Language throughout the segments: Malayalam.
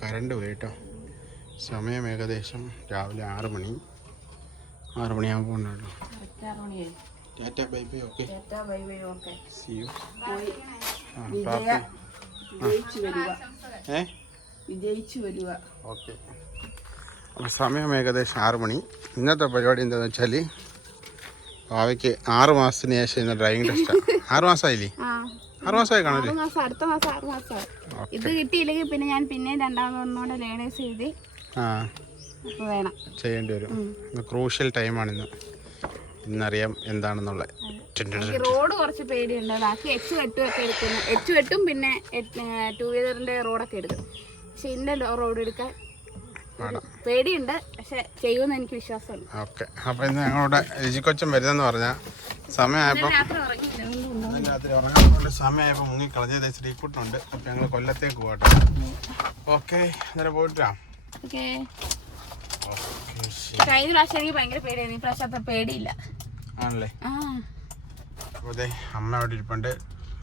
കറണ്ട് പോയി കേട്ടോ സമയം ഏകദേശം രാവിലെ ആറ് മണി. ആറ് മണിയാകുമ്പോൾ മണിയായി tata bye bye okay. See you ഏ? വിജയിച്ചു വരിക. ഓക്കെ. അപ്പോൾ സമയം ഏകദേശം ആറ് മണി. ഇന്നത്തെ പരിപാടി എന്താണെന്ന് വെച്ചാൽ ഭാവിക്ക് ആറ് മാസത്തിന് ശേഷം ഇന്ന് ഡ്രൈവിംഗ് ടെസ്റ്റാണ് ആറ് മാസമായില്ലേ ആറ് മാസമായി കാണല്ലേ മാസം അടുത്ത മാസം ആറ് മാസം ഇത് കിട്ടിയില്ലെങ്കിൽ പിന്നെ ഞാൻ പിന്നെ രണ്ടാമതൊന്നുകൂടെ ലേണേഴ്സ് എഴുതി ആ. വേണം. ചെയ്യേണ്ടി വരും. ക്രൂഷ്യൽ ടൈമാണിന്ന് ഇന്നറിയാം എന്താണെന്നുള്ളത് റോഡ് കുറച്ച് പേടിയുണ്ട്. ബാക്കി എച്ച് വെട്ടും ഒക്കെ എടുക്കുന്നു. എച്ച് വെട്ടും പിന്നെ ടൂ വീലറിന്റെ റോഡൊക്കെ എടുക്കും. പക്ഷെ ഇന്ന റോഡ് എടുക്കാൻ പേടിയുണ്ട് പക്ഷെ ചെയ്യുമെന്ന് എനിക്ക് വിശ്വാസമുണ്ട്. ഓക്കെ. അപ്പൊ ഇന്ന് ഞങ്ങളുടെ രുചിക്കൊച്ചൻ വരുന്നെന്ന് പറഞ്ഞാൽ സമയമായപ്പോൾ രാത്രി ഉറങ്ങാനുള്ള സമയമായപ്പോൾ മുങ്ങിക്കളഞ്ഞത് ശ്രീക്കുട്ടനുണ്ട് അപ്പൊ ഞങ്ങൾ കൊല്ലത്തേക്ക് പോകട്ടെ. ഓക്കെ അന്നേരം പോയിട്ടാ? കഴിഞ്ഞ പ്രാവശ്യം എനിക്ക് ഭയങ്കര പേടിയായിരുന്നു. ഈ പ്രാവശ്യം അത്ര പേടിയില്ല. ആണല്ലേ? ആ. അപ്പോൾ അതെ അമ്മ അവിടെ ഇരിപ്പുണ്ട്.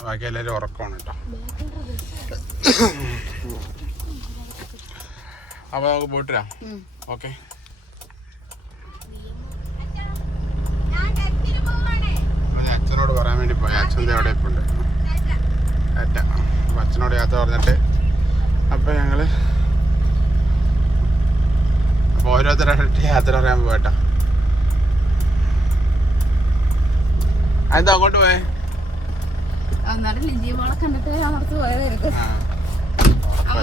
ബാക്കി എല്ലാവരും ഉറക്കമാണ് കേട്ടോ. അപ്പോൾ നമുക്ക് പോയിട്ട് വരാം ഓക്കെ അച്ഛനോട് പറയാൻ വേണ്ടി പോയി. അച്ഛന്റെ അവിടെ ഇപ്പുണ്ട്. അറ്റ അപ്പം അച്ഛനോട് യാത്ര പറഞ്ഞിട്ട് അപ്പോൾ ഞങ്ങൾ അപ്പോൾ ഓരോരുത്തരായിട്ട് യാത്ര പറയാൻ പോയിട്ടാ അതെന്താ അങ്ങോട്ട് പോയേ? എന്നാലും ലിജി മോളെ കണ്ടിട്ട് പോയതായിരിക്കും.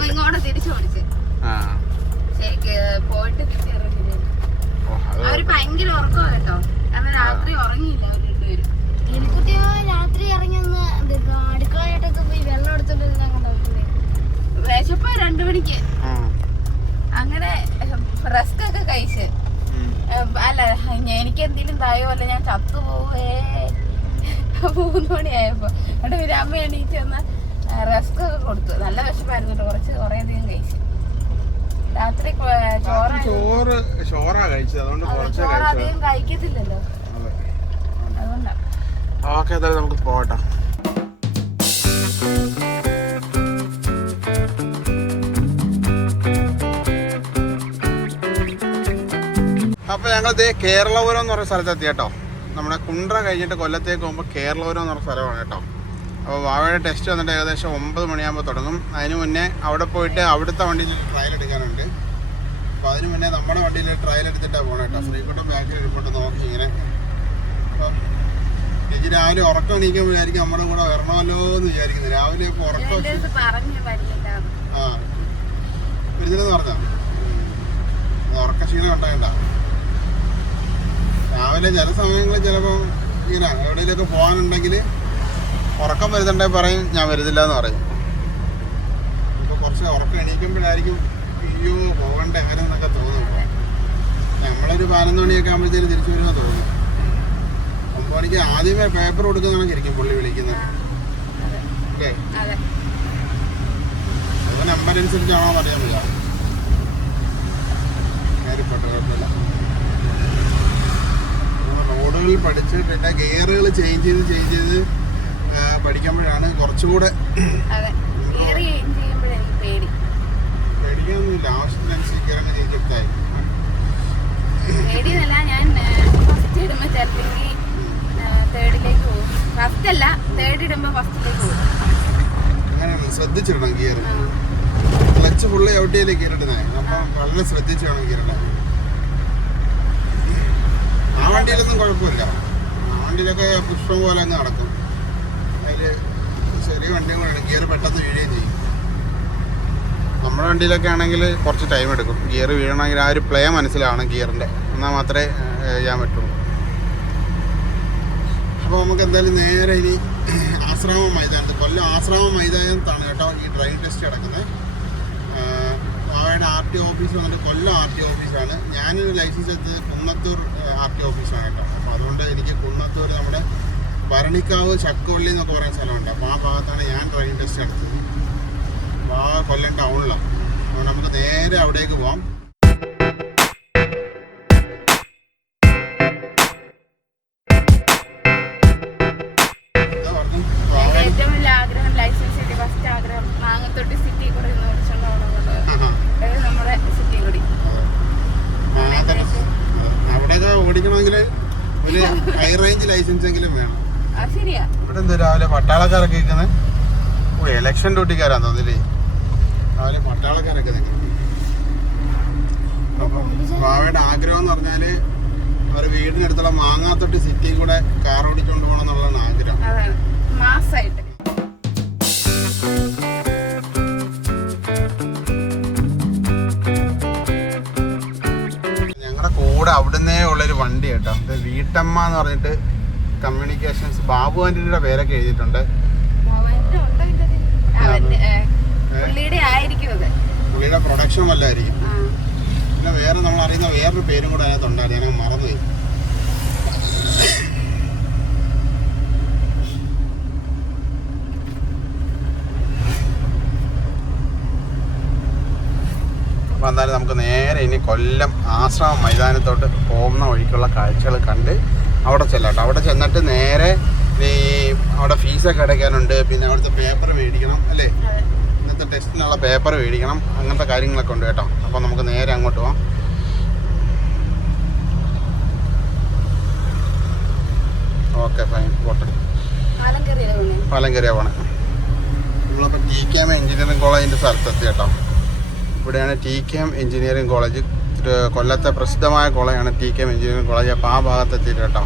ഇങ്ങോട്ട് തിരിച്ചു ഓടിച്ച് ആ. പോയിട്ട് അത് അവർ ഭയങ്കര ഉറക്കമാ കേട്ടോ കാരണം രാത്രി ഉറങ്ങിയില്ല അവർ രണ്ടുപേരും. എലിക്കുട്ടിയോ രാത്രി ഇറങ്ങി ഒന്ന് അടുക്കളയായിട്ടൊക്കെ പോയി വെള്ളം എടുത്തോണ്ടിരുന്ന കണ്ടോട്ടില്ലേ വിശപ്പ് രണ്ടു മണിക്ക്. അങ്ങനെ റസ്ക് ഒക്കെ കഴിച്ച്. അല്ല എനിക്ക് എന്തെങ്കിലും തായോ അല്ല ഞാൻ ചത്തുപോവേ മൂന്ന് മണിയായപ്പോ. എന്നിട്ട് അമ്മ എണീറ്റ് വന്ന റസ്ക് ഒക്കെ കൊടുത്തു. നല്ല വിശപ്പായിരുന്നു കേട്ടോ. കുറച്ച് കുറേ അധികം കഴിച്ചു. രാത്രി ചോറ് ചോറ് കഴിച്ചത്. അതുകൊണ്ട് കുറച്ചേ കഴിച്ചു കഴിക്കത്തില്ലല്ലോ. അതെ. അതുകൊണ്ടാ. ഓക്കെ എന്തായാലും നമുക്ക് പോകട്ടെ അപ്പൊ ഞങ്ങൾ ദേ കേരളപുരം എന്ന് പറഞ്ഞ സ്ഥലത്തെത്തി കേട്ടോ. നമ്മുടെ കുണ്ട്ര കഴിഞ്ഞിട്ട് കൊല്ലത്തേക്ക് പോകുമ്പോൾ കേരളപുരം എന്ന് പറഞ്ഞ സ്ഥലമാണ് കേട്ടോ. അപ്പോൾ വാവയുടെ ടെസ്റ്റ് വന്നിട്ട് ഏകദേശം ഒമ്പത് മണിയാകുമ്പോൾ തുടങ്ങും. അതിന് മുന്നേ അവിടെ പോയിട്ട് അവിടുത്തെ വണ്ടിയിൽ ട്രയൽ എടുക്കാനുണ്ട്. അപ്പോൾ അതിന് മുന്നേ നമ്മുടെ വണ്ടിയിൽ ട്രയൽ എടുത്തിട്ടാണ് പോകണം കേട്ടോ ശ്രീകുട്ടം ബാക്കിൽ ഇരുമ്പോട്ട് നോക്കി ഇങ്ങനെ. അപ്പം എനിക്ക് രാവിലെ ഉറക്കം എണീക്കുമ്പോഴായിരിക്കും നമ്മുടെ കൂടെ വരണമല്ലോ എന്ന് വിചാരിക്കുന്നത് രാവിലെ ഇപ്പോൾ ഉറക്കം ആ. വരുന്നില്ലെന്ന് പറഞ്ഞോ? ഉറക്കശീലം ഉണ്ടാകണ്ട രാവിലെ ചില സമയങ്ങളിൽ ചിലപ്പോൾ ഇങ്ങനെ എവിടെയെങ്കിലുമൊക്കെ പോകാനുണ്ടെങ്കിൽ ഉറക്കം വരുന്നുണ്ടെങ്കിൽ പറയും ഞാൻ വരുന്നില്ല എന്ന് പറയും. ഇപ്പൊ കുറച്ച് ഉറക്കം എണീക്കുമ്പോഴായിരിക്കും അയ്യോ പോകണ്ട എങ്ങനെ എന്നൊക്കെ തോന്നും. നമ്മളൊരു പതിനൊന്ന് മണിയൊക്കെ ആകുമ്പോഴത്തേനും തിരിച്ചു വരുമ്പോൾ തോന്നും. ഒമ്പത് മണിക്ക് ആദ്യമേ പേപ്പർ കൊടുക്കുന്നതാണെങ്കിൽ പുള്ളി വിളിക്കുന്നത്. ഓക്കെ നമ്പർ അനുസരിച്ചാണോ അറിയാൻ പറ്റില്ല. കാര്യപ്പെട്ടു കുഴപ്പമില്ല. നമ്മൾ റോഡുകളിൽ പഠിച്ച് പിന്നെ ഗിയറുകൾ ചേഞ്ച് ചെയ്ത് ചേഞ്ച് ചെയ്ത് പഠിക്കുമ്പോഴാണ് കുറച്ചുകൂടെ അതെ. കയറി ചെയ്യുമ്പോഴേ എനിക്ക് പേടി. പേടിക്കാനൊന്നുമില്ല ആവശ്യത്തിനനുസരിച്ച് ഗിയറൊക്കെ ചേഞ്ച് എടുത്തായി പേടിയെന്നല്ല ഞാൻ ഫസ്റ്റ് ഇടുമ്പോൾ ചിലപ്പോൾ തേർഡിലേക്ക് പോകും. ഫസ്റ്റ് അല്ല തേർഡ് ഇടുമ്പോൾ ഫസ്റ്റിലേക്ക് പോകും. അങ്ങനെയാണ്. ശ്രദ്ധിച്ചിടണം ഗിയർ. ക്ലച്ച് ഫുള്ള് എവിടെയല്ലേ ഗിയറിടുന്നത് അപ്പം വളരെ ശ്രദ്ധിച്ച് വേണം ഗിയറിടാൻ ആ വണ്ടിയിലൊന്നും കുഴപ്പമില്ല. ആ വണ്ടിയിലൊക്കെ പുഷ്പം പോലെ അങ്ങ് നടക്കും. അതിൽ ചെറിയ വണ്ടികളാണ് ഗിയർ പെട്ടെന്ന് വീഴുകയും ചെയ്യും. നമ്മുടെ വണ്ടിയിലൊക്കെ ആണെങ്കിൽ കുറച്ച് ടൈം എടുക്കും. ഗിയർ വീഴണമെങ്കിൽ ആ ഒരു പ്ലേ മനസ്സിലാവണം ഗിയറിന്റെ. എന്നാൽ മാത്രമേ ചെയ്യാൻ പറ്റുള്ളൂ. അപ്പോൾ നമുക്ക് എന്തായാലും നേരെ ഇനി ആശ്രാമ മൈതാനത്ത് കൊല്ലം ആശ്രാമ മൈതാനത്താണ് കേട്ടോ ഈ ഡ്രൈവിംഗ് ടെസ്റ്റ് നടക്കുന്നത്. അവയുടെ ആർ ടി ഓഫീസ് വന്നിട്ട് കൊല്ലം ആർ ടി ഓഫീസാണ്. ഞാനൊരു ലൈസൻസ് എടുത്തത് കുന്നത്തൂർ ആർ ടി ഓഫീസാണ് കേട്ടോ. അപ്പോൾ അതുകൊണ്ട് എനിക്ക് കുന്നത്തൂർ നമ്മുടെ ഭരണിക്കാവ് ചക്കവള്ളി എന്നൊക്കെ പറയുന്ന സ്ഥലമുണ്ട്. അപ്പോൾ ആ ഭാഗത്താണ് ഞാൻ ഡ്രൈവിംഗ് ടെസ്റ്റ് നടത്തുന്നത് അപ്പോൾ ആ കൊല്ലം ടൗണിലാണ് അപ്പോൾ നമുക്ക് നേരെ അവിടേക്ക് പോകാം ഓടിക്കണമെങ്കിൽ ഒരു ഹൈ റേഞ്ച് ലൈസൻസ് എങ്കിലും വേണം. ഇവിടെ എന്താ രാവിലെ പട്ടാളക്കാരൊക്കെ നിൽക്കുന്നത് ഓ ഇലക്ഷൻ ഡ്യൂട്ടിക്കാരാന്ന് തോന്നില്ലേ രാവിലെ പട്ടാളക്കാരൊക്കെ നിൽക്കുന്നത് അപ്പം ബാവയുടെ ആഗ്രഹം എന്ന് പറഞ്ഞാൽ അവർ വീടിനടുത്തുള്ള മാങ്ങാത്തൊട്ടി സിറ്റി കൂടെ കാർ ഓടിച്ചുകൊണ്ട് പോകണം എന്നുള്ളതാണ് ആഗ്രഹം. മാസായിട്ട്. ഞങ്ങളുടെ കൂടെ അവിടുന്നേ ഉള്ളൊരു വണ്ടി കേട്ടോ. വീട്ടമ്മ എന്ന് പറഞ്ഞിട്ട് കമ്മ്യൂണിക്കേഷൻസ് ബാബു ആന്റണിയുടെ പേരൊക്കെ എഴുതിയിട്ടുണ്ട്. പുള്ളിയുടെ പ്രൊഡക്ഷൻ വല്ലതായിരിക്കും ആ. പിന്നെ വേറെ നമ്മൾ അറിയുന്ന വേറൊരു പേരും കൂടെ അതിനകത്തുണ്ടായിരുന്നു ഞാൻ മറന്നുപോയി. അപ്പോൾ എന്തായാലും നമുക്ക് നേരെ ഇനി കൊല്ലം ആശ്രമ മൈതാനത്തോട്ട് പോകുന്ന വഴിക്കുള്ള കാഴ്ചകൾ കണ്ട് അവിടെ ചെല്ലാട്ടോ. അവിടെ ചെന്നിട്ട് നേരെ ഈ അവിടെ ഫീസൊക്കെ അടയ്ക്കാനുണ്ട്. പിന്നെ അവിടുത്തെ പേപ്പർ മേടിക്കണം അല്ലേ? ഇന്നത്തെ ടെസ്റ്റിനുള്ള പേപ്പർ മേടിക്കണം. അങ്ങനത്തെ കാര്യങ്ങളൊക്കെ ഉണ്ട് കേട്ടോ. അപ്പോൾ നമുക്ക് നേരെ അങ്ങോട്ട് പോകാം ഓക്കെ ഫൈൻ പോട്ടെ. പാലങ്കരിയാണ് നമ്മളിപ്പോൾ പോണേ. ടി കെ എം എഞ്ചിനീയറിംഗ് കോളേജിന്റെ സ്ഥലത്തെത്തി കേട്ടോ. ഇവിടെയാണ് T K M engineering college കൊല്ലത്തെ പ്രസിദ്ധമായ കോളേജാണ് ടി കെ എഞ്ചിനീയറിംഗ് കോളേജ്. അപ്പോൾ ആ ഭാഗത്ത് എത്തിയിട്ടോ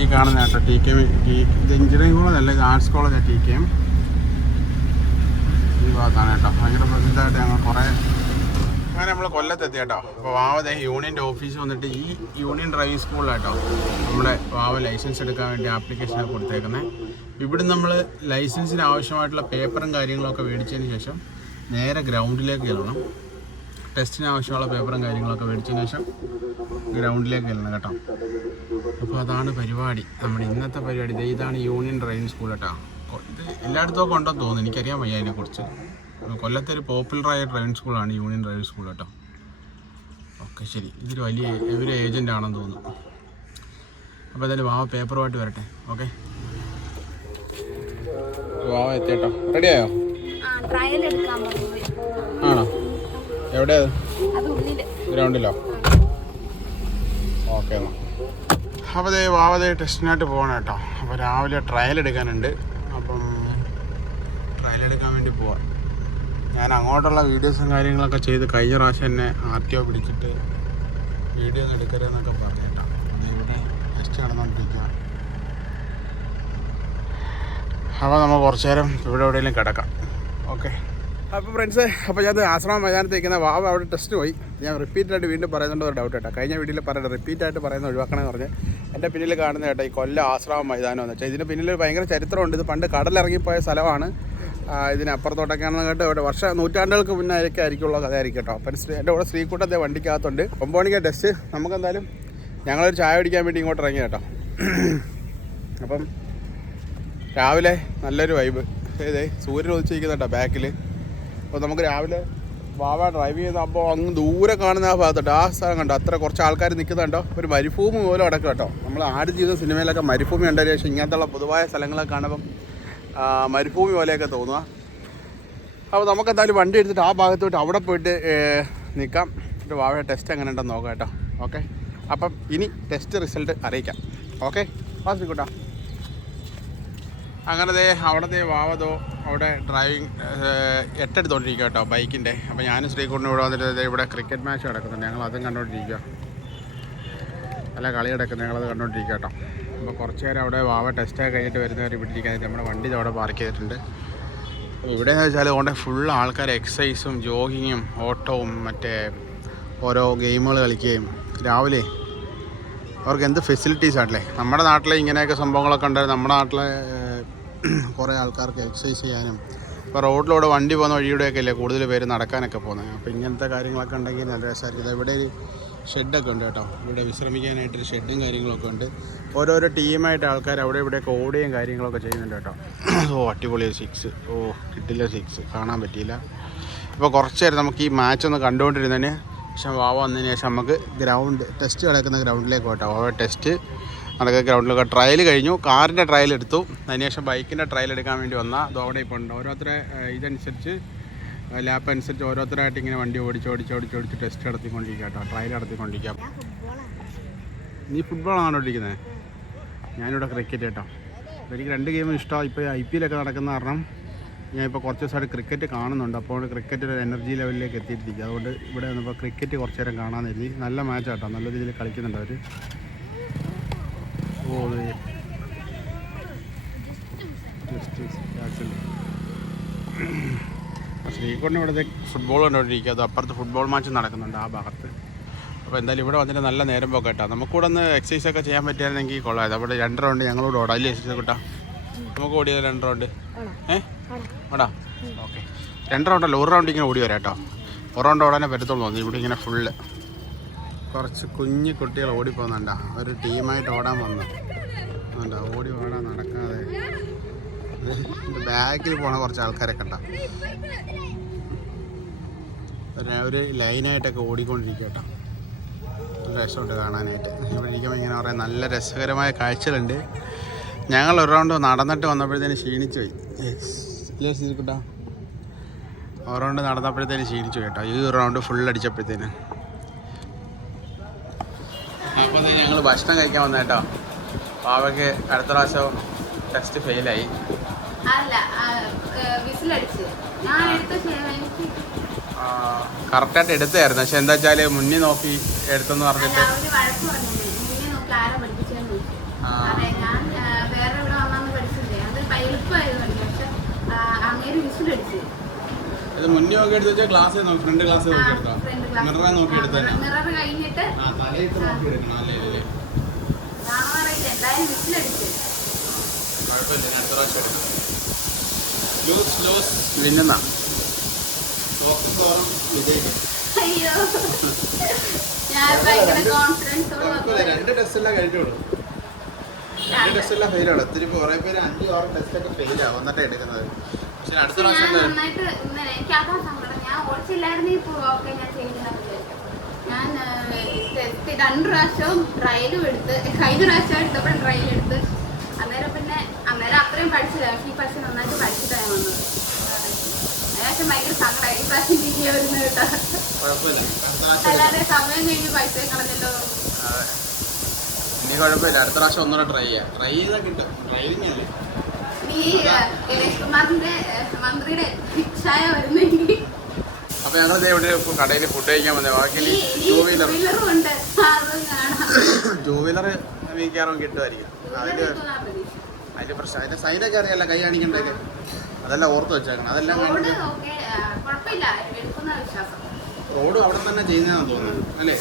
ഈ കാണുന്ന കേട്ടോ ടി കെ ഇത് എഞ്ചിനീയറിംഗ് കോളേജ് അല്ലെങ്കിൽ ആർട്സ് കോളേജാണ് ടി കെ എം. ഈ ഭാഗത്താണ് കേട്ടോ. ഭയങ്കര പ്രസിദ്ധമായിട്ട് ഞങ്ങൾ കുറേ അങ്ങനെ നമ്മൾ കൊല്ലത്തെത്തി കേട്ടോ അപ്പോൾ വാവതെ യൂണിയന്റെ ഓഫീസ് വന്നിട്ട് ഈ യൂണിയൻ ഡ്രൈവിംഗ് സ്കൂളിലാട്ടോ നമ്മുടെ വാവ ലൈസൻസ് എടുക്കാൻ വേണ്ടി ആപ്ലിക്കേഷനൊക്കെ കൊടുത്തേക്കുന്നത് ഇവിടെ നമ്മൾ ലൈസൻസിന് ആവശ്യമായിട്ടുള്ള പേപ്പറും കാര്യങ്ങളൊക്കെ മേടിച്ചതിന് ശേഷം നേരെ ഗ്രൗണ്ടിലേക്ക് ചെല്ലണം ടെസ്റ്റിന് ആവശ്യമുള്ള പേപ്പറും കാര്യങ്ങളൊക്കെ മേടിച്ചതിന് ശേഷം ഗ്രൗണ്ടിലേക്ക് ചെല്ലണം കേട്ടോ. അപ്പോൾ അതാണ് പരിപാടി. നമ്മുടെ ഇന്നത്തെ പരിപാടി. ഇതാണ് യൂണിയൻ ഡ്രൈവിംഗ് സ്കൂൾ കേട്ടോ. ഇത് എല്ലായിടത്തും ഒക്കെ ഉണ്ടെന്ന് തോന്നുന്നു. എനിക്കറിയാൻ വയ്യ അതിനെക്കുറിച്ച്. കൊല്ലത്തെ ഒരു പോപ്പുലറായ ഡ്രൈവിംഗ് സ്കൂളാണ് യൂണിയൻ ഡ്രൈവിംഗ് സ്കൂൾ കേട്ടോ. ഓക്കെ ശരി. ഇതൊരു വലിയ ഒരു ഏജന്റ് ആണെന്ന് തോന്നുന്നു. അപ്പോൾ എന്തായാലും വാവ പേപ്പറുമായിട്ട് വരട്ടെ. ഓക്കെ? വാവ എത്തിയട്ടോ റെഡിയായോ ആണോ? അത്? ഉള്ളിൽ. ഗ്രൗണ്ടിലോ? ഓക്കെ എന്നാൽ അപ്പോൾ ദേ വാവതേ ടെസ്റ്റിനായിട്ട് പോകണം കേട്ടോ. അപ്പോൾ രാവിലെ ട്രയൽ എടുക്കാനുണ്ട്. അപ്പം ട്രയൽ എടുക്കാൻ വേണ്ടി പോവാം. ഞാൻ അങ്ങോട്ടുള്ള വീഡിയോസും കാര്യങ്ങളൊക്കെ ചെയ്ത് കഴിഞ്ഞ പ്രാവശ്യം എന്നെ ആർ ടി ഒ പിടിച്ചിട്ട് വീഡിയോ ഒന്നും എടുക്കരുതെന്നൊക്കെ പറഞ്ഞിട്ടാണ് ഇവിടെ ടെസ്റ്റ് നടന്നുകൊണ്ടിരിക്കുക അപ്പോൾ നമുക്ക് കുറച്ച് നേരം ഇവിടെ എവിടെയെങ്കിലും കിടക്കാം. ഓക്കെ അപ്പോൾ ഫ്രണ്ട്സ് അപ്പോൾ ഞാൻ ആശ്രമ മൈതാനത്ത് നിൽക്കുന്ന വാവ അവിടെ ടെസ്റ്റ് പോയി. ഞാൻ റിപ്പീറ്റായിട്ട് വീണ്ടും പറയുന്നുണ്ട് ഒരു ഡൗട്ട് കേട്ടോ. കഴിഞ്ഞ വീഡിയോയിൽ പറയുന്നത് റിപ്പീറ്റായിട്ട് പറയുന്നത് ഒഴിവാക്കണമെന്ന് പറഞ്ഞ് എന്റെ പിന്നിൽ കാണുന്ന കേട്ടോ ഈ കൊല്ലം ആശ്രമ മൈതാനം എന്ന് വെച്ചാൽ ഇതിന് പിന്നിൽ ഭയങ്കര ചരിത്രമുണ്ട്. ഇത് പണ്ട് കടലിറങ്ങിപ്പോയ സ്ഥലമാണ്. ഇതിനപ്പുറത്തോട്ടൊക്കെയാണെന്ന് കേട്ടോ ഇവിടെ വർഷ നൂറ്റാണ്ടുകൾക്ക് മുന്നേ ആയിരിക്കും ആയിരിക്കുള്ള കഥയായിരിക്കും കേട്ടോ. അപ്പം എന്റെ കൂടെ സ്ത്രീക്കൂട്ടത്തെ വണ്ടിക്കകത്തുണ്ട്. ഒമ്പത് മണിക്ക് ടെസ്റ്റ് നമുക്കെന്തായാലും ഞങ്ങളൊരു ചായ കുടിക്കാൻ വേണ്ടി ഇങ്ങോട്ട് ഇറങ്ങി കേട്ടോ. അപ്പം രാവിലെ നല്ലൊരു വൈബ് ഏതേ സൂര്യൻ ഉദിച്ചിരിക്കുന്ന കേട്ടോ ബാക്കിൽ അപ്പോൾ നമുക്ക് രാവിലെ വാവ ഡ്രൈവ് ചെയ്യുന്നപ്പോൾ അങ്ങ് ദൂരെ കാണുന്ന ആ ഭാഗത്തോട്ട് ആ സ്ഥലം കണ്ടോ? അത്ര കുറച്ച് ആൾക്കാർ നിൽക്കുന്നുണ്ടോ ഒരു മരുഭൂമി പോലെ അടക്കം കേട്ടോ. നമ്മൾ ആട് ജീവിത സിനിമയിലൊക്കെ മരുഭൂമി ഉണ്ടതിന് ശേഷം ഇങ്ങനത്തുള്ള പൊതുവായ സ്ഥലങ്ങളൊക്കെ കാണുമ്പം മരുഭൂമി പോലെയൊക്കെ തോന്നുക അപ്പോൾ നമുക്ക് എന്തായാലും വണ്ടി എടുത്തിട്ട് ആ ഭാഗത്തോട്ട് അവിടെ പോയിട്ട് നിൽക്കാം എന്നിട്ട് വാഴ ടെസ്റ്റ് എങ്ങനെ ഉണ്ടെന്ന് നോക്കാം കേട്ടോ. ഓക്കെ? അപ്പം ഇനി ടെസ്റ്റ് റിസൾട്ട് അറിയിക്കാം. ഓക്കെ? വാസിക്കൂട്ടാ. അങ്ങനത്തെ അവിടത്തെ വാവതോ അവിടെ ഡ്രൈവിങ് എട്ടെടുത്തോണ്ടിരിക്കുക കേട്ടോ ബൈക്കിന്റെ അപ്പോൾ ഞാനും ശ്രീകുട്ടനും ഇവിടെ വന്നിട്ട് ഇവിടെ ക്രിക്കറ്റ് മാച്ച് നടക്കുന്നുണ്ട്. ഞങ്ങൾ അതും കണ്ടുകൊണ്ടിരിക്കുക അല്ല കളി കിടക്കുന്നത് ഞങ്ങളത് കണ്ടുകൊണ്ടിരിക്കുക കേട്ടോ. അപ്പോൾ കുറച്ച് നേരം അവിടെ വാവ ടെസ്റ്റൊക്കെ കഴിഞ്ഞിട്ട് വരുന്നവർ ഇവിടെ ഇരിക്കാൻ നമ്മുടെ വണ്ടി അവിടെ പാർക്ക് ചെയ്തിട്ടുണ്ട്. ഇവിടെ എന്ന് വെച്ചാൽ അതുകൊണ്ട് ഫുൾ ആൾക്കാർ എക്സസൈസും ജോഗിങ്ങും ഓട്ടവും മറ്റേ ഓരോ ഗെയിമുകൾ കളിക്കുകയും. രാവിലെ അവർക്ക് എന്ത് ഫെസിലിറ്റീസ് ആണല്ലേ? നമ്മുടെ നാട്ടിലെ ഇങ്ങനെയൊക്കെ സംഭവങ്ങളൊക്കെ ഉണ്ടായിരുന്നു നമ്മുടെ നാട്ടിലെ കുറേ ആൾക്കാർക്ക് എക്സസൈസ് ചെയ്യാനും ഇപ്പോൾ റോഡിലൂടെ വണ്ടി പോകുന്ന വഴിയിലൂടെയൊക്കെ അല്ലേ കൂടുതൽ പേര് നടക്കാനൊക്കെ പോകുന്നത്. അപ്പോൾ ഇങ്ങനത്തെ കാര്യങ്ങളൊക്കെ ഉണ്ടെങ്കിൽ നല്ല രസമായിരിക്കും. ഇവിടെ ഷെഡൊക്കെ ഉണ്ട് കേട്ടോ. ഇവിടെ വിശ്രമിക്കാനായിട്ടൊരു ഷെഡും കാര്യങ്ങളൊക്കെ ഉണ്ട്. ഓരോരോ ടീമായിട്ട് ആൾക്കാർ അവിടെ ഇവിടെയൊക്കെ ഓടുകയും കാര്യങ്ങളൊക്കെ ചെയ്യുന്നുണ്ട് കേട്ടോ. ഓ അടിപൊളി സിക്സ് ഓ കിട്ടില്ല സിക്സ് കാണാൻ പറ്റിയില്ല. ഇപ്പോൾ കുറച്ച് നേരം നമുക്ക് ഈ മാച്ച് ഒന്ന് കണ്ടുകൊണ്ടിരുന്നതിന് ശേഷം വാവ വന്നതിന് ശേഷം നമുക്ക് ഗ്രൗണ്ട് ടെസ്റ്റ് കിടക്കുന്ന ഗ്രൗണ്ടിലേക്ക് കേട്ടോ വാവ ടെസ്റ്റ് നടക്കുന്ന ഗ്രൗണ്ടിലൊക്കെ ട്രയൽ കഴിഞ്ഞു. കാറിന്റെ ട്രയൽ എടുത്തു. അതിനുശേഷം ബൈക്കിന്റെ ട്രയൽ എടുക്കാൻ വേണ്ടി വന്ന. അതോടെ ഇപ്പോൾ ഉണ്ട്? ഓരോരുത്തരെ ഇതനുസരിച്ച് ലാപ്പ് അനുസരിച്ച് ഓരോരുത്തരായിട്ട് ഇങ്ങനെ വണ്ടി ഓടിച്ച് ഓടിച്ച് ഓടിച്ച് ഓടിച്ച് ടെസ്റ്റ് നടത്തിക്കൊണ്ടിരിക്കുക കേട്ടോ. ട്രയൽ നടത്തിക്കൊണ്ടിരിക്കുക. നീ ഫുട്ബോളാണോ കണ്ടോണ്ടിരിക്കുന്നത് ഞാനിവിടെ ക്രിക്കറ്റ് കേട്ടോ. എനിക്ക് രണ്ട് ഗെയിമും ഇഷ്ടമാണ് ഇപ്പോൾ ഐ പി എല്ലൊക്കെ നടക്കുന്ന കാരണം ഞാൻ ഇപ്പോൾ കുറച്ച് ദിവസമായിട്ട് ക്രിക്കറ്റ് കാണുന്നുണ്ട്. അപ്പോൾ ക്രിക്കറ്റ് ഒരു എനർജി ലെവലിലേക്ക് എത്തിയിട്ടിരിക്കുക. അതുകൊണ്ട് ഇവിടെ വന്നപ്പോൾ ക്രിക്കറ്റ് കുറച്ച് നേരം കാണാൻ നല്ല മാച്ച് കേട്ടോ നല്ല രീതിയിൽ കളിക്കുന്നുണ്ട് അവർ ഓ ജസ്റ്റ് Just ശ്രീകുട്ടിന് ഇവിടുത്തെ ഫുട്ബോൾ കണ്ടുകൊണ്ടിരിക്കുക. അത് അപ്പുറത്ത് ഫുട്ബോൾ മാച്ച് നടക്കുന്നുണ്ട് ആ ഭാഗത്ത്. അപ്പോൾ എന്തായാലും ഇവിടെ വന്നിട്ട് നല്ല നേരം പോക്കാം കേട്ടോ. നമുക്കിവിടെ ഒന്ന് എക്സസൈസ് ഒക്കെ ചെയ്യാൻ പറ്റിയായിരുന്നെങ്കിൽ കൊള്ളാം. അവിടെ രണ്ട് റൗണ്ട് ഞങ്ങളോട് ഓടാം. അല്ലേ എക്സസൈസ് കിട്ടാം? നമുക്ക് ഓടിയത് രണ്ട് റൗണ്ട് ഏഹ് ഓടാ. ഓക്കെ. രണ്ട് റൗണ്ടല്ല ഒരു റൗണ്ട് ഇങ്ങനെ ഓടി വരാം കേട്ടോ. ഒരു റൗണ്ട് ഓടാനേ പറ്റത്തുള്ളൂ. തോന്നി ഇവിടെ ഇങ്ങനെ ഫുള്ള് കുറച്ച് കുഞ്ഞു കുട്ടികൾ ഓടിപ്പോകുന്നുണ്ടാ. ഒരു ടീമായിട്ട് ഓടാൻ വന്നു. ഓടി ഓടാൻ നടക്കാതെ. ബാക്കിൽ പോണ കുറച്ച് ആൾക്കാരൊക്കെ ഉണ്ടാവും ഒരു- ലൈനായിട്ടൊക്കെ ഓടിക്കൊണ്ടിരിക്കുക കേട്ടോ രസമുണ്ട് കാണാനായിട്ട്. ഇവിടെ ഇരിക്കുമ്പോൾ ഇങ്ങനെ പറയാം നല്ല രസകരമായ കാഴ്ചകളുണ്ട്. ഞങ്ങൾ ഒരു റൗണ്ട് നടന്നിട്ട് വന്നപ്പോഴത്തേന് ക്ഷീണിച്ചു പോയി. കേട്ടോ ഒരു റൗണ്ട് നടന്നപ്പോഴത്തേന് ക്ഷീണിച്ചു കേട്ടോ. ഈ റൗണ്ട് ഫുൾ അടിച്ചപ്പോഴത്തേന്. അപ്പോൾ ഞങ്ങൾ ഭക്ഷണം കഴിക്കാൻ വന്നേട്ടോ പാവയ്ക്ക് അടുത്ത പ്രാവശ്യം ടെസ്റ്റ് ഫെയിലായി കറക്റ്റായിട്ട് എടുത്തായിരുന്നു പക്ഷെ എന്താ വെച്ചാൽ മുന്നിൽ നോക്കി എടുത്തെന്ന് പറഞ്ഞിട്ട് ഇത് മുന്നേ നോക്കി എടുത്ത് വെച്ചാൽ ഗ്ലാസ് നോക്കി ഫ്രണ്ട് ഗ്ലാസ് നോക്കി എടുത്തോ മിററെ നോക്കി എടുത്തു തലയിട്ട് നോക്കി എടുക്കണം. അല്ലേ കുഴപ്പമില്ല അടുത്ത പ്രാവശ്യം എടുക്കാം. ലൂസ് ലൂസ് വിന്നുന്ന അയ്യോ. ഞാൻ ഭയങ്കര കോൺഫിഡൻസോട് രണ്ട് ടെസ്റ്റ് എല്ലാം കഴിഞ്ഞോളൂ രണ്ട് ടെസ്റ്റ് എല്ലാം ഫെയിലാണ് ഒത്തിരി കുറേ പേര് അഞ്ച് ആറ് ടെസ്റ്റ് ഒക്കെ ഫെയിലാണ് വന്നിട്ട് എടുക്കുന്നത്. പക്ഷെ അടുത്ത ഞാൻ പ്രാവശ്യം ഞാൻ ഓടിച്ചില്ലായിരുന്നെങ്കിൽ ഓക്കെ ഞാൻ ചെയ്യുന്ന ഞാൻ ടെസ്റ്റ് രണ്ട് പ്രാവശ്യവും ട്രയലും എടുത്ത് കഴിഞ്ഞ പ്രാവശ്യം എടുത്തപ്പോൾ ട്രയൽ എടുത്ത് അന്നേരം പിന്നെ അന്നേരം അത്രയും പഠിച്ചില്ല പക്ഷേ ഈ പ്രാവശ്യം നന്നായിട്ട് പഠിച്ചിട്ടാണ് വന്നത്. അതിനുശേഷം ഭയങ്കര സങ്കടമായി ഈ പ്രാവശ്യം തിരികെ വരുന്നത് കേട്ടോ. കുഴപ്പമില്ല. അടുത്ത പ്രാവശ്യം എടുക്കാം. അല്ലാതെ സമയം കഴിഞ്ഞ് പൈസ കളഞ്ഞല്ലോ. അതെ. ഇനി കുഴപ്പമില്ല. അടുത്ത പ്രാവശ്യം ഒന്നുകൂടെ ട്രൈ ചെയ്യാം. ട്രൈ ചെയ്താൽ കിട്ടും ട്രൈ നീ ഗണേഷ് കുമാറിന്റെ ഏഹ്, മന്ത്രിയുടെ ഭിക്ഷായ വരുന്നെങ്കിൽ. അപ്പൊ ഞങ്ങൾ ഇവിടെ കടയിൽ ഫുഡ് കഴിക്കാൻ വന്നേ. ബാക്കി ടൂ വീലർ ടൂ വീലർ മിക്കവാറും കിട്ടുമായിരിക്കും. അതിന്റെ പ്രശ്നം. അതിന്റെ സൈനൊക്കെ അറിയാലോ കൈ കാണിക്കണ്ടേക്ക് അതെല്ലാം ഓർത്ത് വെച്ചേക്കണം. അതെല്ലാം റോഡ് അവിടെ തന്നെ ചെയ്യുന്നതെന്ന് തോന്നുന്നു അല്ലേ?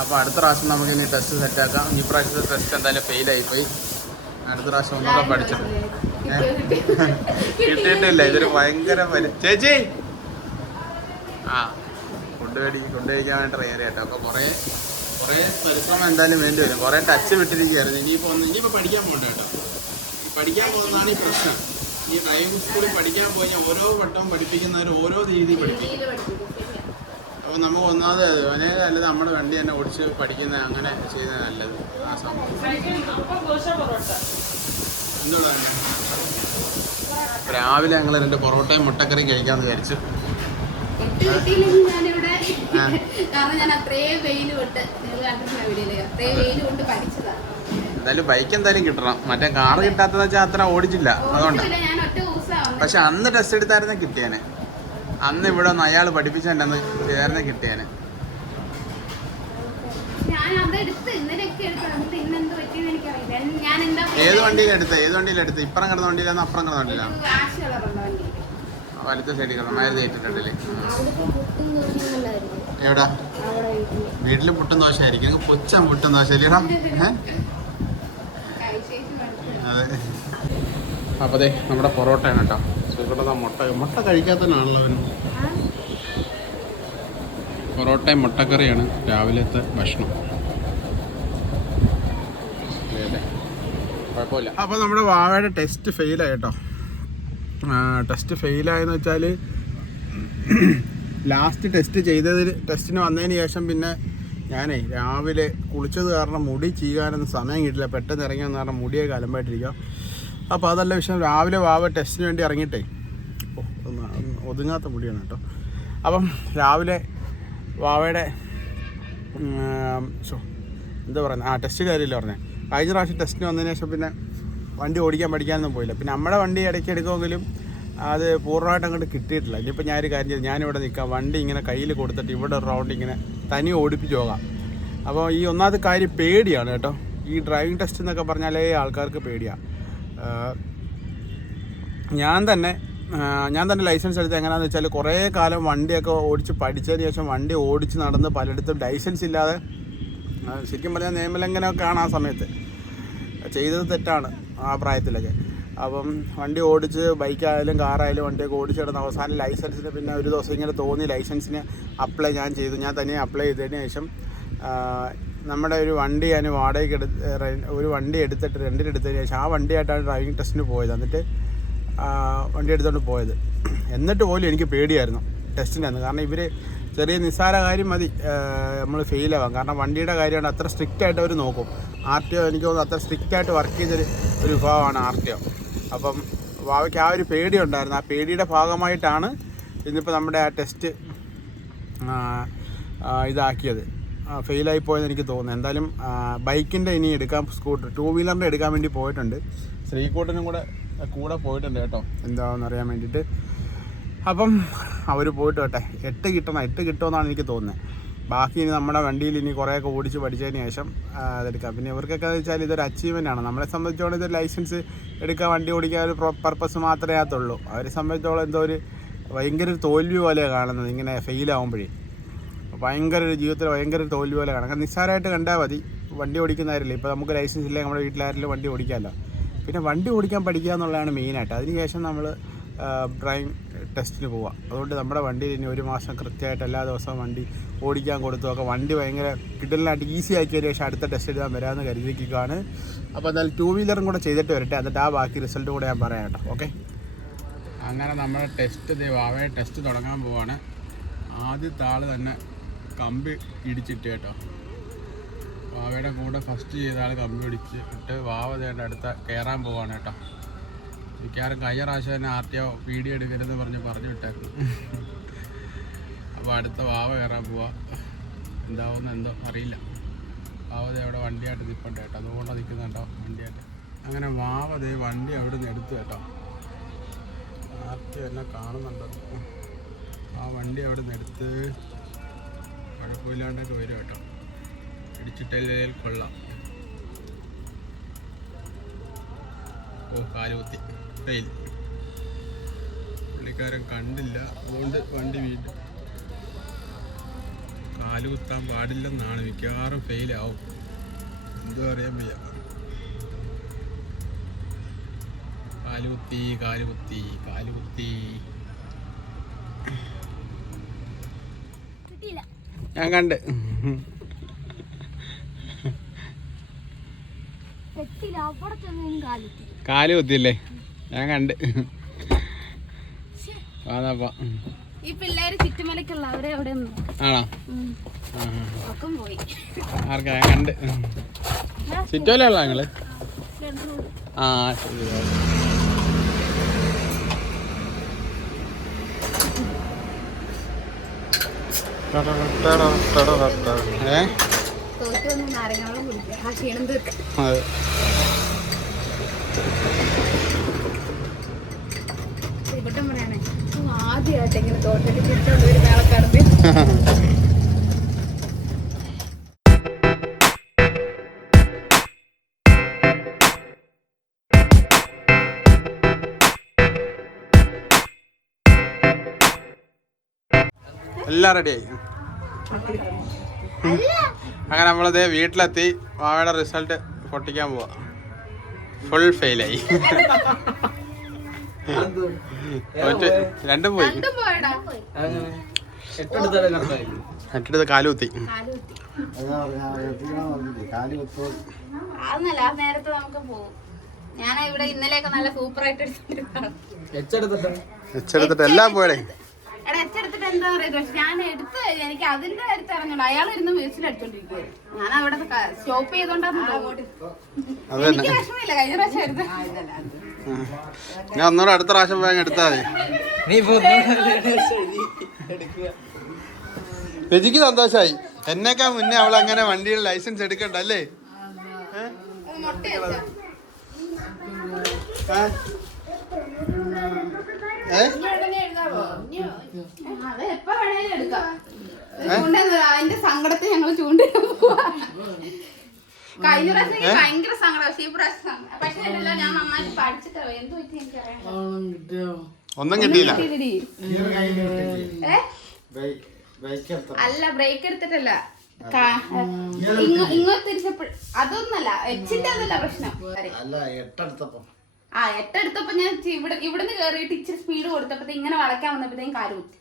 അപ്പോൾ അടുത്ത പ്രാവശ്യം നമുക്ക് ഇനി ടെസ്റ്റ് സെറ്റ് ആക്കാം. ഈ പ്രാവശ്യത്തെ ടെസ്റ്റ് എന്തായാലും ഫെയിൽ ആയിപ്പോയി. അടുത്ത പ്രാവശ്യം ഒന്നുകൂടെ പഠിച്ചിട്ട് കിട്ടിയിട്ടില്ല. ഇതൊരു ഭയങ്കര ചേച്ചി! ആ കൊണ്ടുപോയി കൊണ്ടുപോയിക്കാൻ വേണ്ടി ട്രെയിൻ കേട്ടോ. അപ്പോൾ കുറേ കുറേ പരിശ്രമം എന്തായാലും വേണ്ടി വരും. കുറേ ടച്ച് വിട്ടിരിക്കുകയായിരുന്നു. ഇനിയിപ്പോൾ ഒന്ന് ഇനിയിപ്പോൾ പഠിക്കാൻ പോകണ്ട കേട്ടോ. പഠിക്കാൻ പോകുന്നതാണ് ഈ പ്രശ്നം. ഈ ഡ്രൈവിംഗ് സ്കൂളിൽ പഠിക്കാൻ പോയി ഓരോ വട്ടവും പഠിപ്പിക്കുന്നവർ ഓരോ രീതിയിൽ പഠിപ്പിക്കും. അപ്പോൾ നമുക്ക് ഒന്നാമത് അവനെ അല്ല നമ്മുടെ വണ്ടി തന്നെ ഓടിച്ച് പഠിക്കുന്നത് അങ്ങനെ ചെയ്യുന്നത് നല്ലത്. ആ സംഭവം എന്തുവാ രാവിലെ ഞങ്ങൾ രണ്ട് പൊറോട്ടയും മുട്ടക്കറിയും കഴിക്കാമെന്ന് വിചാരിച്ചു. കാരണം ഞാൻ അത്രയും വെയിൽ കൊണ്ട് നിങ്ങൾ കണ്ടിട്ടുള്ള വീഡിയോയിൽ അത്രയും വെയിൽ കൊണ്ട് പഠിച്ചതാണ് എന്തായാലും ബൈക്ക് എന്തായാലും കിട്ടണം. മറ്റേ കാർ കിട്ടാത്തതെന്ന് വെച്ചാൽ അത്ര ഓടിച്ചില്ല. അതുകൊണ്ട്. പക്ഷെ അന്ന് ടെസ്റ്റ് എടുത്തായിരുന്നെ കിട്ടിയേനെ. അന്ന് ഇവിടെ ഒന്ന് അയാൾ പഠിപ്പിച്ചെന്നെ അന്ന് ചേർന്നെ കിട്ടിയേനെ. ഏത് വണ്ടിയിലെടുത്ത് ഏത് വണ്ടിയിലെടുത്ത് ഇപ്പുറം കിടന്ന വണ്ടിയിലാന്ന് അപ്പുറം കിടന്ന വണ്ടിയിലാണ് ഒരു ആഷ് കളറുള്ള വണ്ടി വലത്തെ സൈഡിൽ കിടന്ന മാരുതി ഏറ്റിട്ടുണ്ടല്ലേ എവിടാ? വീട്ടിൽ. വീട്ടിൽ പുട്ടും ദോശയായിരിക്കും. നിങ്ങൾക്ക് പൊച്ച പുട്ടും ദോശ അല്ലേടാ അതെ. അപ്പോൾ അതെ നമ്മുടെ പൊറോട്ടയാണ് കേട്ടോ. മുട്ട മുട്ട കഴിക്കാത്തതിനാണല്ലോ അവന്. പൊറോട്ടയും മുട്ടക്കറിയാണ് രാവിലത്തെ ഭക്ഷണം. കുഴപ്പമില്ല. അപ്പോൾ നമ്മുടെ വാവയുടെ ടെസ്റ്റ് ഫെയിലായി കേട്ടോ. ടെസ്റ്റ് ഫെയിലായെന്ന് വെച്ചാൽ ലാസ്റ്റ് ടെസ്റ്റ് ചെയ്തതിൽ ടെസ്റ്റിന് വന്നതിന് ശേഷം പിന്നെ ഞാനേ രാവിലെ കുളിച്ചത് കാരണം മുടി ചീകാനൊന്നും സമയം കിട്ടില്ല. പെട്ടെന്ന് ഇറങ്ങിയെന്ന് പറഞ്ഞാൽ കാരണം കലമ്പായിട്ടിരിക്കാം അപ്പോൾ അതല്ല വിഷയം. രാവിലെ വാവ ടെസ്റ്റിന് വേണ്ടി ഇറങ്ങിയിട്ടേ. ഒതുങ്ങാത്ത മുടിയാണ് കേട്ടോ. അപ്പം രാവിലെ വാവയുടെ എന്താ പറയുന്നത് ആ ടെസ്റ്റ് കാര്യമില്ല പറഞ്ഞത് കഴിഞ്ഞ പ്രാവശ്യം ടെസ്റ്റിന് വന്നതിന് ശേഷം പിന്നെ വണ്ടി ഓടിക്കാൻ പഠിക്കാനൊന്നും പോയില്ല. പിന്നെ നമ്മുടെ വണ്ടി ഇടയ്ക്ക് എടുക്കുമെങ്കിലും അത് പൂർണമായിട്ട് അങ്ങോട്ട് കിട്ടിയിട്ടില്ല. ഇനിയിപ്പോൾ ഞാനൊരു കാര്യം ചെയ്തു ഞാനിവിടെ നിൽക്കാം. വണ്ടി ഇങ്ങനെ കയ്യിൽ കൊടുത്തിട്ട് ഇവിടെ റൗണ്ട് ഇങ്ങനെ തനി ഓടിപ്പിച്ച് പോകാം. അപ്പോൾ ഈ ഒന്നാമത്തെ കാര്യം പേടിയാണ് കേട്ടോ. ഈ ഡ്രൈവിംഗ് ടെസ്റ്റ് എന്നൊക്കെ പറഞ്ഞാലേ ആൾക്കാർക്ക് പേടിയാണ് ഞാൻ തന്നെ ഞാൻ തന്നെ ലൈസൻസ് എടുത്ത് എങ്ങനെയാണെന്ന് വെച്ചാൽ കുറേ കാലം വണ്ടിയൊക്കെ ഓടിച്ച് പഠിച്ചതിന് ശേഷം വണ്ടി ഓടിച്ച് നടന്ന് പലയിടത്തും ലൈസൻസ് ഇല്ലാതെ ശരിക്കും പറഞ്ഞാൽ നിയമലംഘനമൊക്കെയാണ് ആ സമയത്ത്. ചെയ്തത് തെറ്റാണ്. ആ പ്രായത്തിലൊക്കെ. അപ്പം വണ്ടി ഓടിച്ച് ബൈക്കായാലും കാറായാലും വണ്ടിയൊക്കെ ഓടിച്ച് കിടന്ന് അവസാനം ലൈസൻസിന് പിന്നെ ഒരു ദിവസം ഇങ്ങനെ തോന്നി ലൈസൻസിന് അപ്ലൈ ഞാൻ ചെയ്തു. ഞാൻ തന്നെ അപ്ലൈ ചെയ്തതിന് ശേഷം നമ്മുടെ ഒരു വണ്ടി ഞാൻ വാടകയ്ക്ക് എടുത്ത് ഒരു വണ്ടി എടുത്തിട്ട് രണ്ടിൽ എടുത്തതിന് ശേഷം ആ വണ്ടിയായിട്ടാണ് ഡ്രൈവിംഗ് ടെസ്റ്റിന് പോയത്. എന്നിട്ട് വണ്ടി എടുത്തുകൊണ്ട് പോയത്. എന്നിട്ട് പോലും എനിക്ക് പേടിയായിരുന്നു ടെസ്റ്റിന്റെ അന്ന്. കാരണം ഇവർ ചെറിയ നിസ്സാര കാര്യം മതി. നമ്മൾ ഫെയിലാവാം കാരണം വണ്ടിയുടെ കാര്യമാണ് അത്ര സ്ട്രിക്റ്റ് ആയിട്ട് അവർ നോക്കും. ആർ ടി ഒ എനിക്ക് തോന്നുന്നു അത്ര സ്ട്രിക്റ്റ് ആയിട്ട് വർക്ക് ചെയ്തൊരു ഒരു വിഭാഗമാണ് ആർ ടി ഒ. അപ്പം വാവയ്ക്ക് ആ ഒരു പേടി ഉണ്ടായിരുന്നു. ആ പേടിയുടെ ഭാഗമായിട്ടാണ് ഇന്നിപ്പോൾ നമ്മുടെ ആ ടെസ്റ്റ് ഇതാക്കിയത്. ഫെയിലായി പോയെന്ന് എനിക്ക് തോന്നുന്നു. എന്തായാലും ബൈക്കിന്റെ ഇനി എടുക്കാൻ സ്കൂട്ടർ ടൂ വീലറിന്റെ എടുക്കാൻ വേണ്ടി പോയിട്ടുണ്ട്. ശ്രീകൂട്ടനും കൂടെ കൂടെ പോയിട്ടുണ്ട് കേട്ടോ. എന്താണെന്ന് അറിയാൻ വേണ്ടിയിട്ട്. അപ്പം അവർ പോയിട്ട് വട്ടെ എട്ട് കിട്ടണം എട്ട് കിട്ടുമെന്നാണ് എനിക്ക് തോന്നുന്നത്. ബാക്കി ഇനി നമ്മുടെ വണ്ടിയിൽ ഇനി കുറേയൊക്കെ ഓടിച്ച് പഠിച്ചതിന് ശേഷം അതെടുക്കാം. പിന്നെ ഇവർക്കൊക്കെ എന്ന് വെച്ചാൽ ഇതൊരു അച്ചീവ്മെന്റ് ആണ്. നമ്മളെ സംബന്ധിച്ചോളം ഇതൊരു ലൈസൻസ് എടുക്കാൻ വണ്ടി ഓടിക്കാൻ ഒരു പർപ്പസ് മാത്രമേ അകത്തുള്ളൂ അവരെ സംബന്ധിച്ചോളം എന്തോ ഒരു ഭയങ്കര ഒരു തോൽവി പോലെ കാണുന്നത് ഇങ്ങനെ ഫെയിലാവുമ്പോഴേ ഭയങ്കര ഒരു ജീവിതത്തിൽ ഭയങ്കര ഒരു തോൽവി പോലെ കാണാം നിസ്സാരമായിട്ട് കണ്ടാൽ മതി. വണ്ടി ഓടിക്കുന്നവരില്ല? ഇപ്പോൾ നമുക്ക് ലൈസൻസ് ഇല്ലെങ്കിൽ നമ്മുടെ വീട്ടിലാരെങ്കിലും വണ്ടി ഓടിക്കാമല്ലോ. പിന്നെ വണ്ടി ഓടിക്കാൻ പഠിക്കുക എന്നുള്ളതാണ് മെയിനായിട്ട് അതിനുശേഷം നമ്മൾ ഡ്രൈവിംഗ് ടെസ്റ്റിന് പോവാം. അതുകൊണ്ട് നമ്മുടെ വണ്ടിയിൽ ഇനി ഒരു മാസം കൃത്യമായിട്ട് എല്ലാ ദിവസവും വണ്ടി ഓടിക്കാൻ കൊടുത്തു. ഒക്കെ വണ്ടി ഭയങ്കര കിട്ടലിനായിട്ട് ഈസി ആക്കിയതിന് ശേഷം അടുത്ത ടെസ്റ്റ് എഴുതാൻ വരാമെന്ന് കരുതിക്കുകയാണ് അപ്പോൾ എന്തായാലും ടൂ വീലറും കൂടെ ചെയ്തിട്ട് വരട്ടെ. എന്നിട്ട് ആ ബാക്കി റിസൾട്ട് കൂടെ ഞാൻ പറയാം കേട്ടോ. ഓക്കെ അങ്ങനെ നമ്മുടെ ടെസ്റ്റ് വാവയെ ടെസ്റ്റ് തുടങ്ങാൻ പോവാണ്. ആദ്യത്തെ ആൾ തന്നെ കമ്പി ഇടിച്ചിട്ട് കേട്ടോ. വാവയുടെ കൂടെ ഫസ്റ്റ് ചെയ്ത ആൾ കമ്പി ഇടിച്ചിട്ട് വാവ ദേണ്ട അടുത്ത കയറാൻ പോവാണ് കേട്ടോ. മിക്കവാറും കഴിഞ്ഞ പ്രാവശ്യം തന്നെ ആർ ടി ഒ വീഡിയോ എടുക്കരുതെന്ന് പറഞ്ഞ് പറഞ്ഞു വിട്ടായിരുന്നു അപ്പോൾ അടുത്ത വാവ കയറാൻ പോവാ. എന്താവുമെന്ന് എന്തോ അറിയില്ല. വാവ ദേ അവിടെ വണ്ടിയായിട്ട് നിൽപ്പുണ്ട് കേട്ടോ. അതുകൊണ്ട് നിൽക്കുന്നുണ്ടോ വണ്ടിയായിട്ട്. അങ്ങനെ വാവ ദേ വണ്ടി അവിടെ നിന്ന് എടുത്തു കേട്ടോ. ആർ ടി എന്നെ കാണുന്നുണ്ടോ? ആ വണ്ടി അവിടെ നിന്ന് എടുത്ത് കുഴപ്പമില്ലാണ്ടൊക്കെ വരും കേട്ടോ. ഇടിച്ചിട്ടല്ലേൽ കൊള്ളാം. ഓ കാലുകുത്തി ഫെയിൽ പുള്ളിക്കാരൻ കണ്ടില്ല. അതുകൊണ്ട് വണ്ടി വീണ്ടും കാലുകുത്താൻ പാടില്ലെന്നാണ് മിക്കവാറും ഫെയിലാവും എന്തോ അറിയാൻ വയ്യ. കാലുകുത്തി കാലുകുത്തി കാലുകുത്തി കുത്തി ഞാൻ കണ്ട്. കിട്ടിയില്ല ഞാൻ കണ്ട് ഈ പിള്ളേര് ചുറ്റുമലക്കുള്ള അവരെ ആണോ പോയി ആർക്കാ ഞാൻ കണ്ട് ആ ശരി ഏ തോറ്റു വന്ന് നാരങ്ങളും കുടിക്കുക ആ ക്ഷീണം തീർക്കാം അതെ റെഡി ചുറ്റുള്ള ഒരു എല്ലാം റെഡിയായി അങ്ങനെ നമ്മളത് വീട്ടിലെത്തി. മാവയുടെ റിസൾട്ട് പൊട്ടിക്കാൻ പോവാ. ഫുൾ ഫെയിലായി രണ്ടും പോയി. പോയടാ. മറ്റെടുത്ത് കാലുകുത്തി അതൊന്നല്ല ആ നേരത്തെ നമുക്ക് പോകും ഞാൻ ഇവിടെ ഇന്നലെയൊക്കെ നല്ല സൂപ്പർ ആയിട്ട് എടുത്തിട്ടുണ്ട് എല്ലാം പോയടേ. എടാ എച്ചെടുത്തിട്ട് എന്താ പറയുക? പക്ഷെ ഞാൻ എടുത്ത് എനിക്ക് അതിന്റെ അടുത്ത് ഇറങ്ങണം അയാൾ ഇരുന്ന് മ്യൂസിൽ അടിച്ചോണ്ടിരിക്കുകയായിരുന്നു ഞാൻ അവിടെ സ്റ്റോപ്പ് ചെയ്തോണ്ടാന്ന് തോന്നുന്നു. അത് തന്നെ എനിക്ക് വിഷമില്ല കഴിഞ്ഞ പ്രാവശ്യം എടുത്ത് ഞാൻ ഒന്നുകൂടെ അടുത്ത പ്രാവശ്യം വേഗം എടുത്താൽ മതി. നീ രജിക്ക് സന്തോഷമായി എന്നേക്കാ മുന്നേ അവൾ അങ്ങനെ വണ്ടിയുടെ ലൈസൻസ് എടുക്കണ്ട അല്ലേ? ഏഹ് അതിന്റെ സങ്കടത്തിൽ ഞങ്ങൾ ചൂണ്ടിടാൻ പോവാ. കഴിഞ്ഞ പ്രാവശ്യം എനിക്ക് ഭയങ്കര സങ്കടം. പക്ഷേ ഈ പ്രാവശ്യം. പക്ഷേ ഞാൻ നന്നായിട്ട് പഠിച്ചിട്ടോ എന്ത് പറ്റി എനിക്കറിയാം ഒന്നും കിട്ടിയില്ല. ഏ? അല്ല ബ്രേക്ക് എടുത്തിട്ടല്ല. കാ- ഇങ്ങോ- ഇങ്ങോട്ട് തിരിച്ചപ്പോൾ അതൊന്നല്ല എച്ചിന്റെ അതല്ല പ്രശ്നം. അല്ല എട്ടെടുത്തപ്പോ. ആ എട്ടെടുത്തപ്പോ ഞാൻ ചി- ഇവിടെ ഇവിടുന്ന് കേറിയിട്ട് ഇച്ചിരി സ്പീഡ് കൊടുത്തപ്പോ ഇങ്ങനെ വളയ്ക്കാൻ വന്നപ്പോഴത്തേക്കും കാലുകുത്തി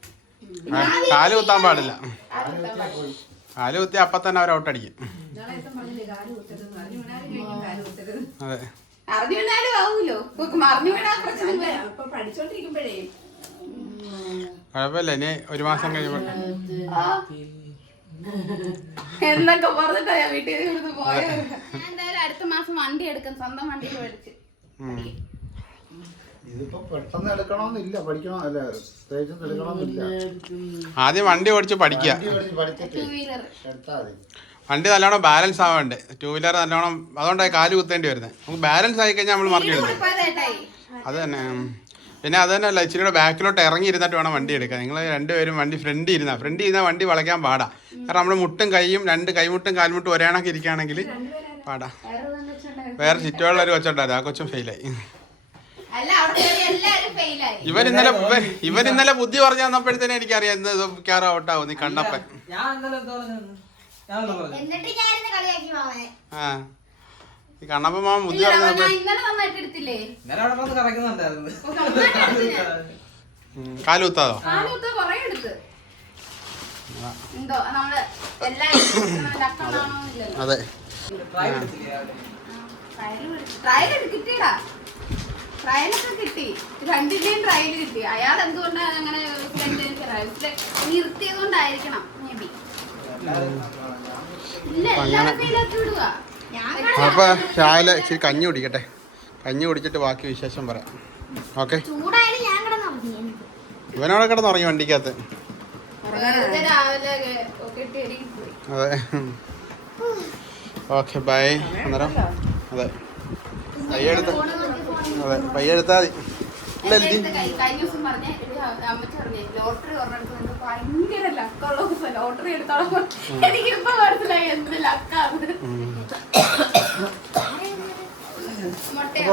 കാൽ കുത്താൻ പാടില്ല. കാൽ കുത്തി അപ്പൊ തന്നെ അവർ ഔട്ടടിക്കും അതെ. അറിഞ്ഞു വീണാലും ആവൂലോ ഇപ്പൊ മറിഞ്ഞു വീണാ പ്രശ്നം വരും. അപ്പൊ പഠിച്ചോണ്ടിരിക്കുമ്പോഴേ കുഴപ്പമില്ല ഇനി ഒരു മാസം കഴിയുമ്പോൾ. എന്നൊക്കെ പറഞ്ഞിട്ടാ ഞാൻ വീട്ടിൽ നിന്ന് പോയത്. ഞാൻ എന്തായാലും അടുത്ത മാസം വണ്ടി എടുക്കും. സ്വന്തം വണ്ടി മേടിച്ച് ഇതിപ്പോ പെട്ടെന്ന് എടുക്കണമെന്നില്ല പഠിക്കണം അല്ല എടുക്കണമെന്നില്ല ആദ്യം വണ്ടി ഓടിച്ച് പഠിക്കുക വണ്ടി പഠിച്ച് പഠിച്ചിട്ട് വീലർ എടുത്താൽ മതി. വണ്ടി നല്ലോണം ബാലൻസ് ആവാണ്ട്. ടു വീലർ നല്ലോണം അതുകൊണ്ടായി കാൽ കുത്തേണ്ടി വരുന്നത് നമുക്ക് ബാലൻസ് ആയി കഴിഞ്ഞാൽ നമ്മൾ മറിഞ്ഞു എടുക്കും അത് തന്നെ പിന്നെ അത് തന്നെയല്ല ഇച്ചിരി കൂടെ ബാക്കിലോട്ട് ഇറങ്ങി ഇരുന്നിട്ട് വേണം വണ്ടി എടുക്കാൻ. നിങ്ങൾ രണ്ടുപേരും വണ്ടി ഫ്രണ്ട് ഇരുന്നാൽ ഫ്രണ്ട് ഇരുന്നാൽ വണ്ടി വളയ്ക്കാൻ പാടാ. കാരണം നമ്മൾ മുട്ടും കൈയും രണ്ട് കൈമുട്ടും കാൽമുട്ടും ഒരേ കണക്ക് ഇരിക്കുകയാണെങ്കിൽ പാടാ. തന്നെ. വേറെ ചുറ്റുമുള്ള ഒരു കൊച്ചുണ്ടായിരുന്നു. ആ കൊച്ചും ഫെയിലായി ഇവൻ ഇന്നലെ ഇവൻ- ഇന്നലെ ബുദ്ധി പറഞ്ഞു തന്നപ്പോഴത്തേനെ എനിക്കറിയാം എന്ത് ഔട്ട് ഔട്ടാവും നീ കണ്ടപ്പൻ ആ. ഈ കണ്ണപ്പൻ മാമ ബുദ്ധി പറഞ്ഞു ഞാൻ ഇന്നലെ നന്നായിട്ട് ഇന്നലെ അവിടെ വന്ന് കറക്കുന്നുണ്ടായിരുന്നു ഓ, നന്നായിട്ട് എടുത്ത് ഞാൻ. കാൽ കുത്താതോ? കാൽ കുത്ത് കുറേ എടുത്ത്. എന്തോ നമ്മൾ അതെ? ട്രയൽ കിട്ടിയടാ. ട്രയലൊക്കെ കിട്ടി. രണ്ടിന്റെയും ട്രയൽ കിട്ടി. അയാൾ എന്തുകൊണ്ടാണ് അങ്ങനെ നിർത്തിയതുകൊണ്ടായിരിക്കണം മേ ബി ഇല്ല എല്ലാവരും ഫെയിലാക്കി വിടുക. അപ്പൊ രാവിലെ ഇച്ചിരി കഞ്ഞി കുടിക്കട്ടെ. കഞ്ഞി കുടിച്ചിട്ട് ബാക്കി വിശേഷം പറയാം. ഓക്കെ? ചൂടായാലും ഞാൻ കിടന്നു എനിക്ക്. ഇവനവിടെ കിടന്നുറങ്ങി വണ്ടിക്കകത്ത്. അതെ. Okay bye. അന്നേരം. അതെ. അതെ മതി.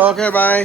Okay bye